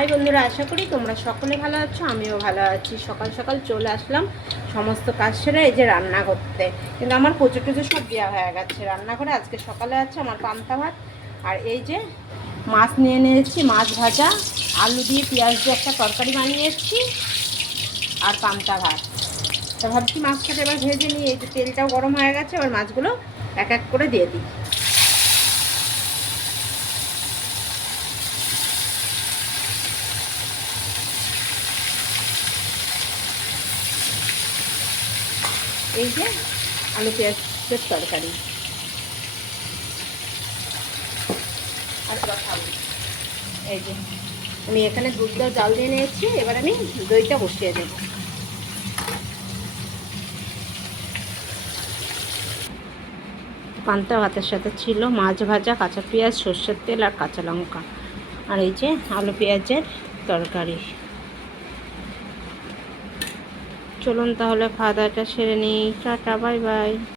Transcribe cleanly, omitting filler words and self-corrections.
High বন্ধুরা, আশা করি তোমরা সকলে ভালো আছো, আমিও ভালো আছি। সকাল সকাল চলে আসলাম সমস্ত কাজ সেরে এই যে রান্না করতে। কিন্তু আমার কচু টুচু সব দেওয়া হয়ে গেছে রান্নাঘরে। আজকে সকালে আছে আমার পান্তা ভাত, আর এই যে মাছ নিয়ে নিয়েছি, মাছ ভাজা, আলু দিয়ে পেঁয়াজ দিয়ে একটা তরকারি বানিয়েছি, আর পান্তা ভাত। তা ভাবছি মাছটাকে এবার ভেজে নিই। এই যে তেলটাও গরম হয়ে গেছে, এবার মাছগুলো এক এক করে দিয়ে দিই। এই যে আলু পেঁয়াজের তরকারি আর খাবো। এই যে আমি এখানে দুধটা জাল দিয়ে নিয়েছি, এবার আমি দইটা বসিয়ে দেবো। পান্তা ভাতের সাথে ছিল মাছ ভাজা, কাঁচা পেঁয়াজ, সর্ষের তেল আর কাঁচা লঙ্কা, আর এই যে আলু পেঁয়াজের তরকারি। চলুন তাহলে খাওয়া দাওয়াটা সেরে নিই। Tata, bye bye.